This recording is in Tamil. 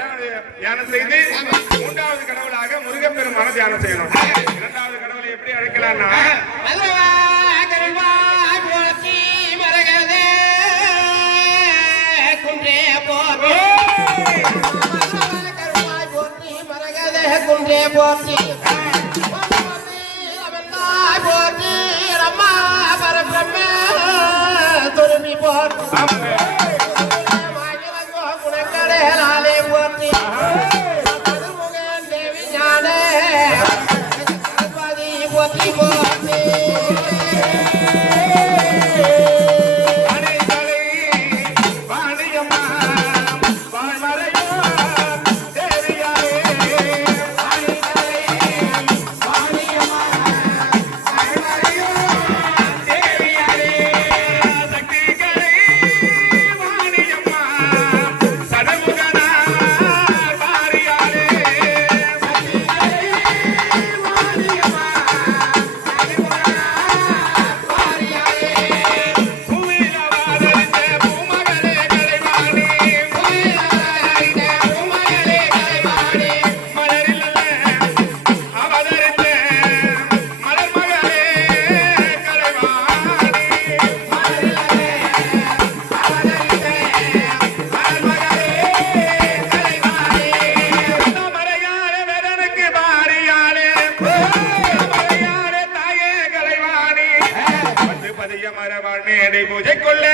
தியானம் செய்து மூன்றாவது கடவுளாக முருகப்பெருமான தியானம் செய்யணும். இரண்டாவது கடவுளை எப்படி அழைக்கலாம்னா குன்றே போற்றி ரம்மா பரபிரம்ம துருமி போற்றி குணக்கடலாலே போற்றி தேவி ஞான போற்றி போற்றி பூஜை கொள்ள